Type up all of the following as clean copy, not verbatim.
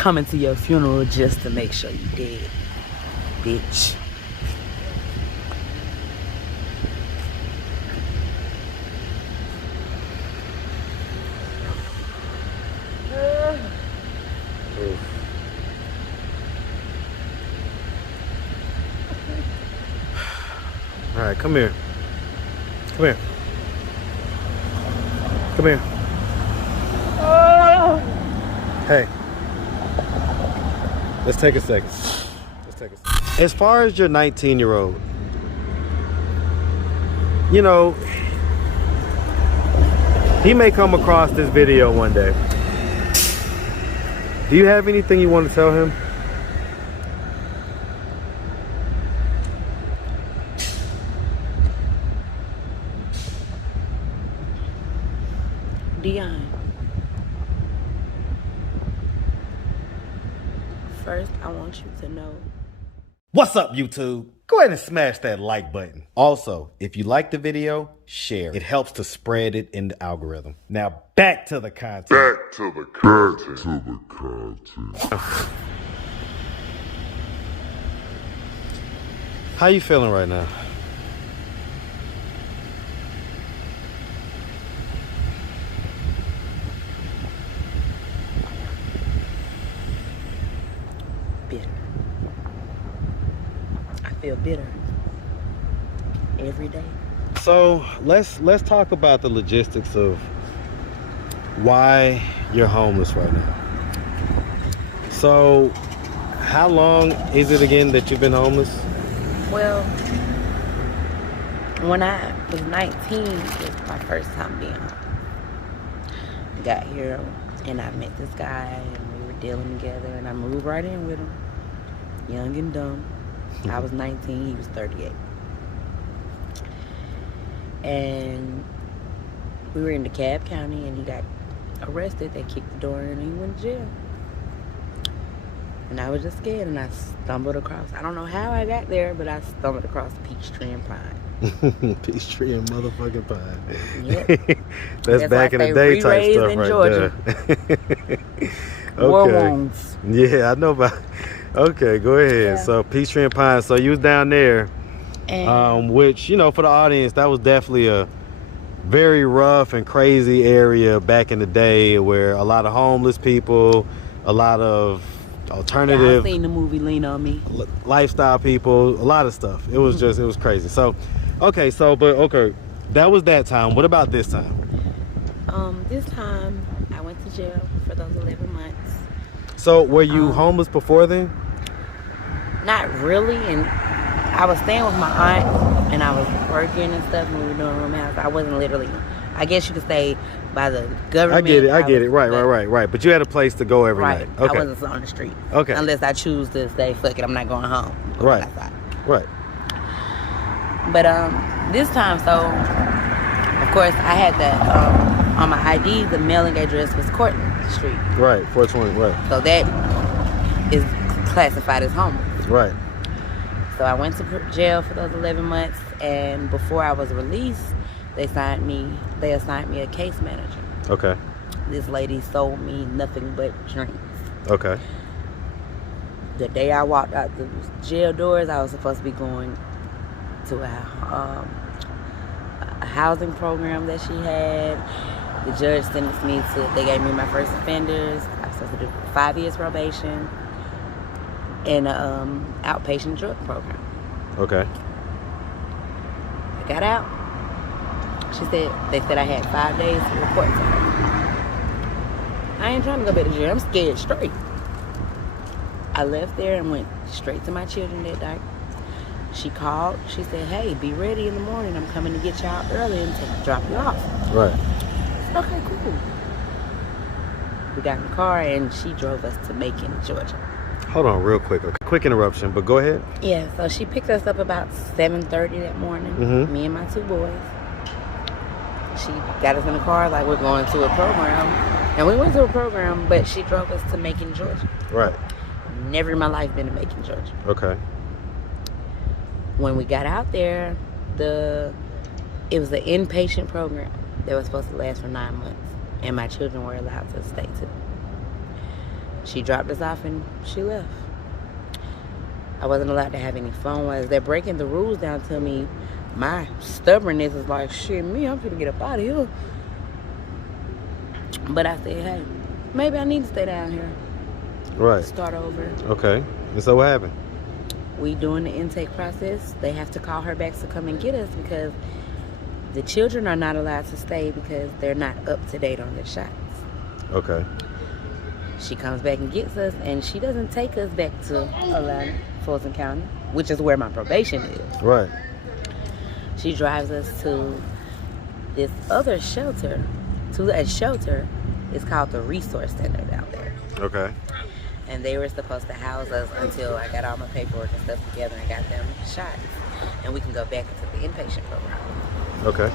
coming to your funeral just to make sure you dead, bitch. All right, come here. Come here. Come here. Hey. Let's take a second. As far as your 19-year-old, you know, he may come across this video one day. Do you have anything you want to tell him? Dion, first I want you to know. What's up, YouTube? Go ahead and smash that like button. Also, if you like the video, share. It helps to spread it in the algorithm. Now, back to the content. How you feeling right now? Bitter. I feel bitter every day. So let's talk about the logistics of why you're homeless right now. So how long is it again that you've been homeless? Well, when I was 19, it was my first time being home. I got here and I met this guy and we were dealing together and I moved right in with him. Young and dumb. I was 19, he was 38. And we were in DeKalb County and he got arrested. They kicked the door in and he went to jail. And I was just scared and I stumbled across, I don't know how I got there, but I stumbled across Peachtree and Pine. Peachtree and motherfucking Pine. Yep. That's back in the day type stuff right Georgia. there. War Okay. wounds. Yeah, I know about. Okay, go ahead. Yeah. So Peachtree and Pine. So you was down there, And which, you know, for the audience, that was definitely a very rough and crazy area back in the day, where a lot of homeless people, a lot of alternative, yeah, I seen the movie Lean on Me. lifestyle people, a lot of stuff. It was just, it was crazy. So, okay, that was that time. What about this time? This time I went to jail for those 11 months. So were you homeless before then? Not really, and I was staying with my aunt and I was working and stuff when we were doing room house. I wasn't literally, I guess you could say, by the government. I get it. Right. But you had a place to go every night. Okay. I wasn't on the street. Okay. Unless I choose to say, fuck it, I'm not going home. Right. Right. But this time, so of course I had that on my ID, the mailing address was Courtney Street. Right, 420, right. So that is classified as homeless. Right. So I went to jail for those 11 months, and before I was released, they assigned me a case manager. Okay. This lady sold me nothing but drinks. Okay. The day I walked out the jail doors, I was supposed to be going to a housing program that she had. The judge sentenced me to, they gave me my first offenders. I was supposed to do 5 years probation and an outpatient drug program. Okay. I got out. They said I had 5 days to report to her. I ain't trying to go back to jail. I'm scared straight. I left there and went straight to my children that night. She called. She said, hey, be ready in the morning. I'm coming to get y'all early and drop you off. Right. Okay, cool. We got in the car and she drove us to Macon, Georgia. Hold on real quick. Okay. Quick interruption, but go ahead. Yeah, so she picked us up about 7:30 that morning, me and my 2 boys. She got us in the car like we're going to a program. And we went to a program, but she drove us to Macon, Georgia. Right. Never in my life been to Macon, Georgia. Okay. When we got out there, it was an inpatient program that was supposed to last for 9 months, and my children were allowed to stay too. She dropped us off and she left. I wasn't allowed to have any phone wires. They're breaking the rules down to me. My stubbornness is like, shit, I'm gonna get up out of here. But I said, hey, maybe I need to stay down here. Right. Start over. Okay. And so what happened? We doing the intake process. They have to call her back to come and get us because the children are not allowed to stay because they're not up to date on their shots. Okay. She comes back and gets us, and she doesn't take us back to Atlanta, Fulton County, which is where my probation is. Right. She drives us to this other shelter, to a shelter. It's called the Resource Center down there. Okay. And they were supposed to house us until I got all my paperwork and stuff together and got them shots. And we can go back into the inpatient program. Okay.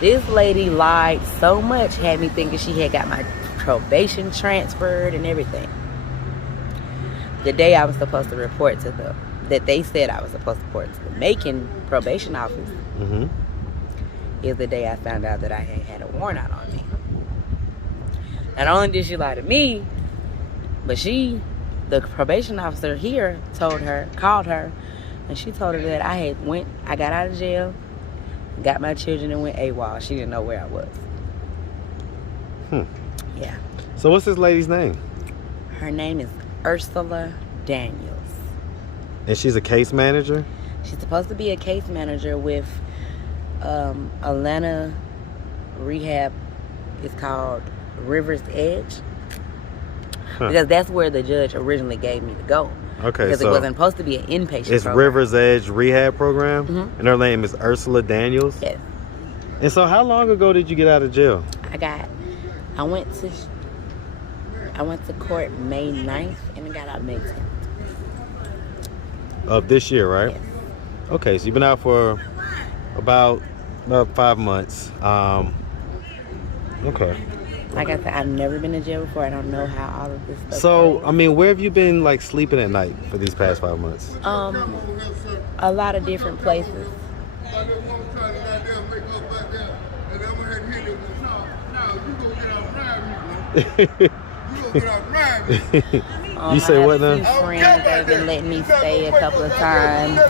This lady lied so much, had me thinking she had got my probation transferred and everything. The day I was supposed to report to that they said I was supposed to report to the Macon probation office, is the day I found out that I had a warrant out on me. Not only did she lie to me, but the probation officer here called her, and she told her that I got out of jail, got my children, and went AWOL. She didn't know where I was. Yeah. So what's this lady's name? Her name is Ursula Daniels. And she's a case manager? She's supposed to be a case manager with Atlanta Rehab. It's called River's Edge. Because that's where the judge originally gave me to go. Okay, because so it wasn't supposed to be an inpatient it's program. River's Edge Rehab Program? And her name is Ursula Daniels? Yes. And so how long ago did you get out of jail? I went to court May 9th and I got out May 10th. Of this year, right? Yes. Okay, so you've been out for about 5 months. Okay. Like I said, I've never been to jail before. I don't know how all of this stuff So, goes. I mean, where have you been, like, sleeping at night for these past 5 months? A lot of different places. You say what now? I have a few friends that have been letting me stay a couple of times.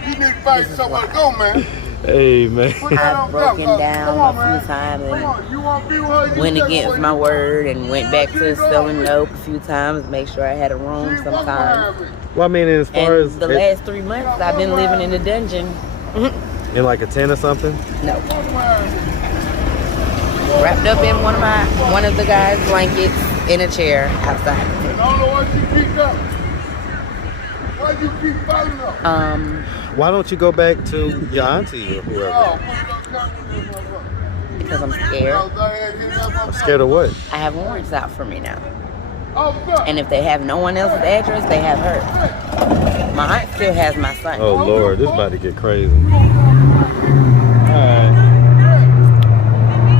You need to find somewhere to go, man. Hey, man. I've broken down a few times and went against my word and went back to selling dope a few times, make sure I had a room sometimes. Well, I mean, as far And as the last 3 months, I've been living in the dungeon. in like a tent or something? No. Wrapped up in one of the guys' blankets in a chair outside. I don't know what you keep up. Why you keep fighting up? Why don't you go back to your auntie or whoever? Because I'm scared. I'm scared of what? I have warrants out for me now. And if they have no one else's address, they have her. My aunt still has my son. Oh, Lord, this about to get crazy. Alright.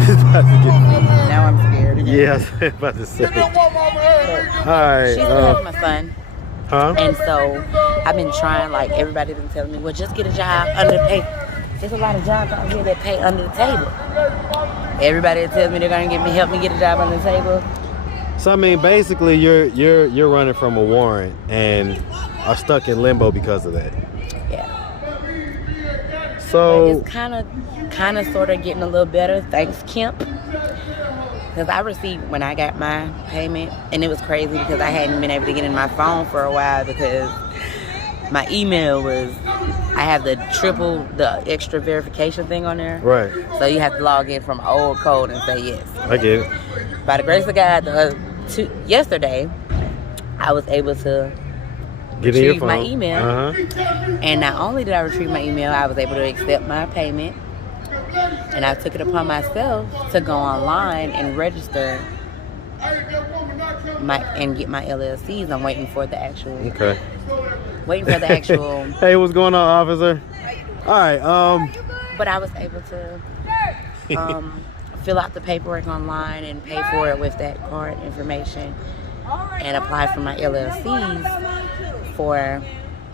This about to get... Now I'm scared again. Yeah, I was about to say. Alright. She still has my son. Huh? And so I've been trying, like everybody been telling me, well, just get a job under the table. There's a lot of jobs out here that pay under the table. Everybody that tells me they're gonna help me get a job under the table. So I mean, basically, you're running from a warrant and are stuck in limbo because of that. Yeah. So But it's kind of, sort of getting a little better. Thanks, Kemp. Because I received when I got my payment, and it was crazy because I hadn't been able to get in my phone for a while because my email was, I have the extra verification thing on there. right, So you have to log in from old code and say yes. I get it. By the grace of God, yesterday, I was able to Get in your retrieve phone. my email. Uh-huh. And not only did I retrieve my email, I was able to accept my payment. And I took it upon myself to go online and register and get my LLCs. I'm waiting for the actual. Okay. Waiting for the actual. Hey, what's going on, officer? All right. But I was able to fill out the paperwork online and pay for it with that card information and apply for my LLCs for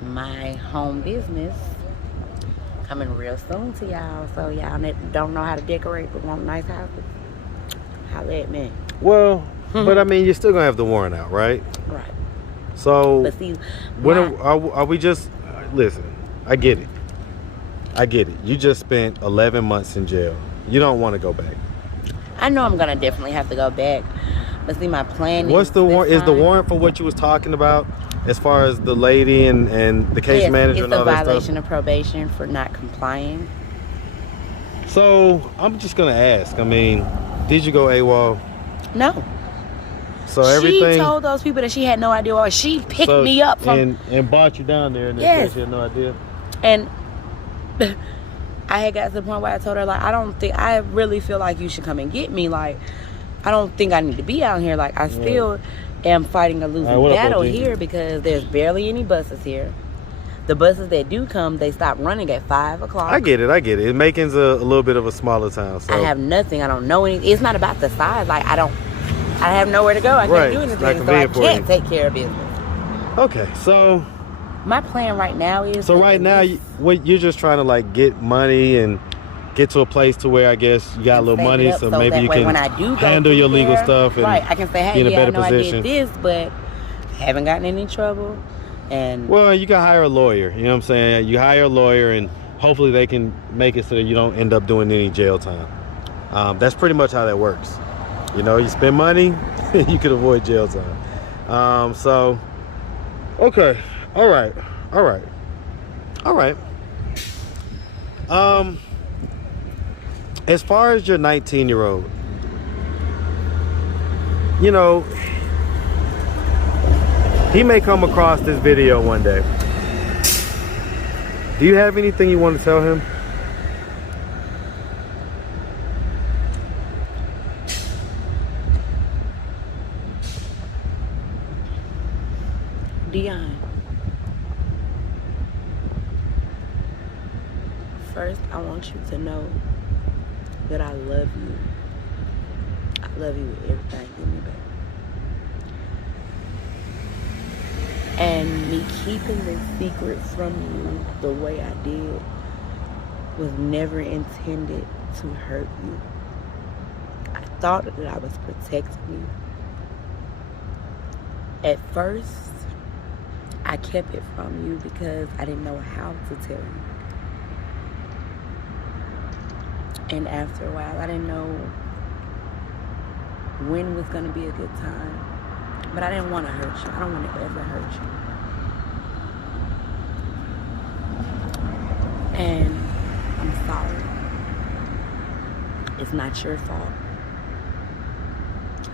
my home business. Coming real soon to y'all. So y'all don't know how to decorate but want nice houses. holla at me. Well, but I mean, you're still gonna have the warrant out, right? Right. So, But see, when are we just listen? I get it. You just spent 11 months in jail. You don't want to go back. I know I'm gonna definitely have to go back. But see, my plan What's is the warrant? Is the time- warrant for what you was talking about, as far as the lady and the case Yes, manager and all it's a that violation stuff? of probation for not complying. So I'm just gonna ask. I mean, did you go AWOL? No. So everything. She told those people that she had no idea why. She picked me up from and brought you down there, and they Yes. said she had no idea. and I had got to the point where I told her, like, I really feel like you should come and get me. Like, I don't think I need to be out here. Like, I still am fighting a losing what up, battle OG? here because there's barely any buses here. The buses that do come, they stop running at 5 o'clock. I get it. Macon's a little bit of a smaller town, so I have nothing. I don't know anything. It's not about the size. Like, I have nowhere to go. I Right. can't do It's not anything. So I convenient for can't you. take care of business. Okay, so My plan right now is... right now, you're just trying to like get money and get to a place to where I guess you got a little save it money, up so that maybe you way can when I do go handle through your legal there, stuff and right, I can say, hey, be in a yeah, better I know position. I did this, but I haven't gotten in any trouble. And Well, you can hire a lawyer. You know what I'm saying? You hire a lawyer, and hopefully they can make it so that you don't end up doing any jail time. That's pretty much how that works. You know, you spend money, you can avoid jail time. So, okay, all right. As far as your 19-year-old, you know, he may come across this video one day. Do you have anything you want to tell him? Dion, first I want you to know that I love you. I love you with everything in me, baby. And me keeping this secret from you the way I did was never intended to hurt you. I thought that I was protecting you. At first, I kept it from you because I didn't know how to tell you. And after a while, I didn't know when was going to be a good time. But I didn't want to hurt you. I don't want to ever hurt you. And I'm sorry. It's not your fault.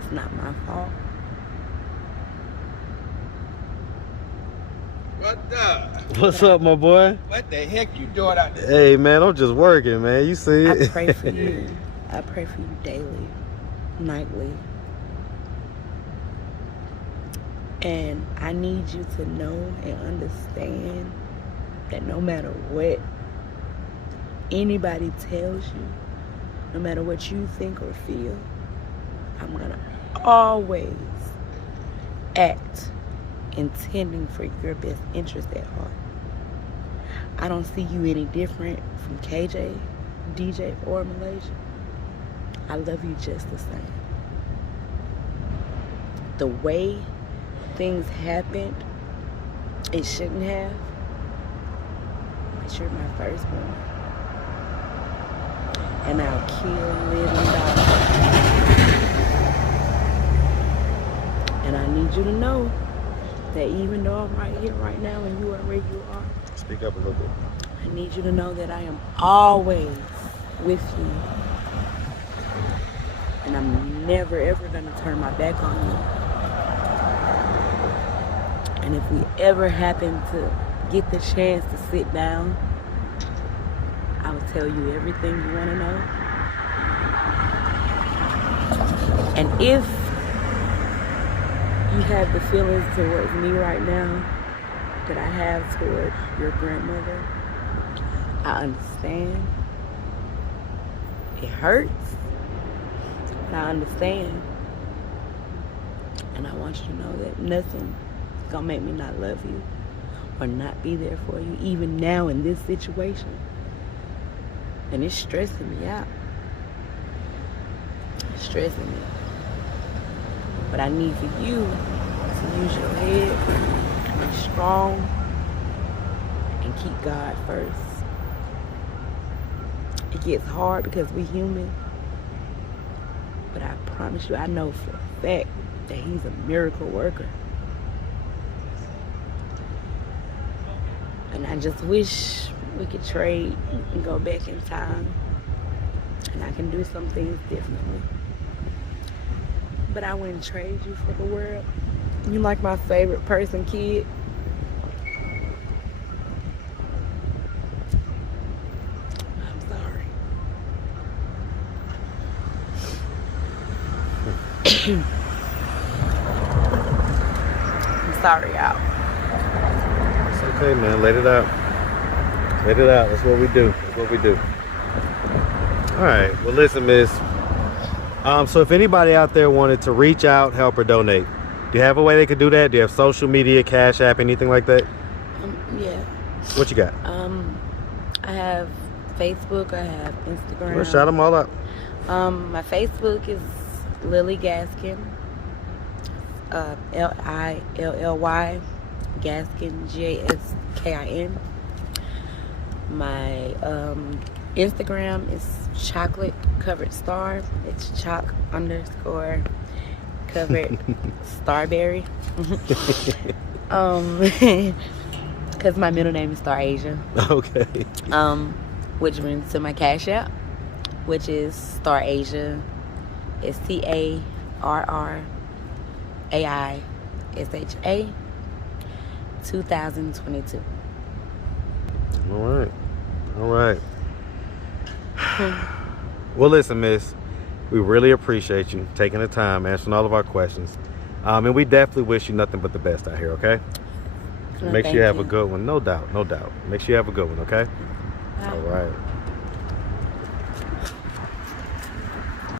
It's not my fault. What the? What's up, my boy? What the heck you doing out there? Hey, man, I'm just working, man. You see I it? pray for you. I pray for you daily, nightly. And I need you to know and understand that no matter what anybody tells you, no matter what you think or feel, I'm gonna always act intending for your best interest at heart. I don't see you any different from KJ, DJ, or Malaysia. I love you just the same. The way things happened, it shouldn't have, but you're my firstborn. And I'll kill, live, and die. And I need you to know that even though I'm right here, right now, and you are where you are, Speak up a little bit. I need you to know that I am always with you. And I'm never, ever going to turn my back on you. And if we ever happen to get the chance to sit down, I will tell you everything you want to know. And if you have the feelings towards me right now that I have towards your grandmother, I understand. It hurts, but I understand. And I want you to know that nothing is gonna make me not love you or not be there for you, even now in this situation. And it's stressing me out. stressing me. But I need for you to use your head, be strong, and keep God first. It gets hard because we human, but I promise you, I know for a fact that He's a miracle worker. And I just wish we could trade and go back in time, and I can do some things differently. But I wouldn't trade you for the world. You like my favorite person, kid. I'm sorry. I'm sorry, y'all. It's okay, man. Let it out. Let it out. That's what we do. That's what we do. All right. Well, listen, miss. So if anybody out there wanted to reach out, help, or donate, do you have a way they could do that? Do you have social media, Cash App, anything like that? Yeah. What you got? I have Facebook. I have Instagram. Well, shout them all out. My Facebook is Lily Gaskin. Lilly Gaskin, Gaskin. My Instagram is chocolate covered star. It's choc_covered starberry. Because my middle name is Star Asia. Okay. Which brings to my Cash App, which is Star Asia. It's TARRAISHA 2022. All right. All right. Well, listen, miss, we really appreciate you taking the time, answering all of our questions. And we definitely wish you nothing but the best out here, okay? Well, Make sure you have a good one. No doubt, no doubt. Make sure you have a good one, okay? Bye. All right.